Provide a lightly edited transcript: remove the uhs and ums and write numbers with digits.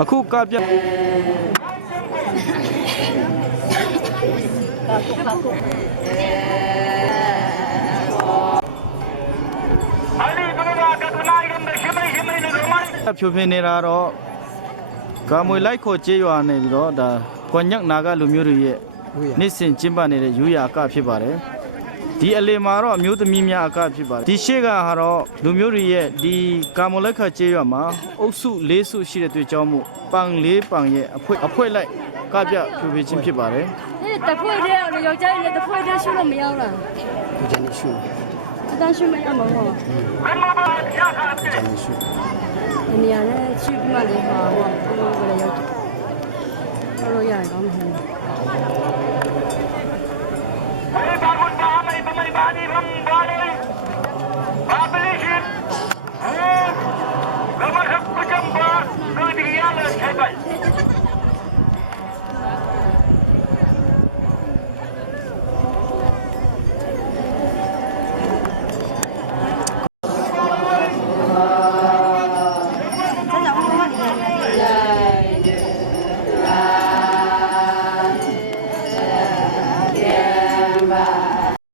အခုကပြဖြိုဖင်းနေတာတော့ကာမွေလိုက်ခေါ်ကြေးရွာနေပြီးတော့ဒါကွန်ညက်နာကလူမျိုးတွေရဲ့နေ့စဉ်ကျင်းပနေတဲ့ယူရအကဖြစ်ပါတယ်ဒီအလီမှာတော့အမျိုးသမီးများအကဖြစ်ပါတယ်ဒီရှေ့ကဟာတော့လူမျိုးတွေရဲ့ဒီကာမွေလိုက်ခေါ်ကြေးရွာမှာအုပ်စု၄စုရှိတဲ့တွေ့ကြောင်းမှုပန်၄ပန်ရဲ့အဖွဲ့လိုက်ကပြဖြိုဖင်းခြင်းဖြစ်ပါတယ်တဖွေးတဲ့ယောက်ျားလေးတဖွေးတဲ့ရှုလို့မရလားဒီဂျန်ရှူတန်းရှုမရမှာမဟုတ်ဒီနေရာနဲ့ရှုပြီးမှလည်းဟာဟောဘယ်လိုရောက်တော့ရတယ်ကောင်းတယ်Kamu nak berjumpa ke dia lah, hebat.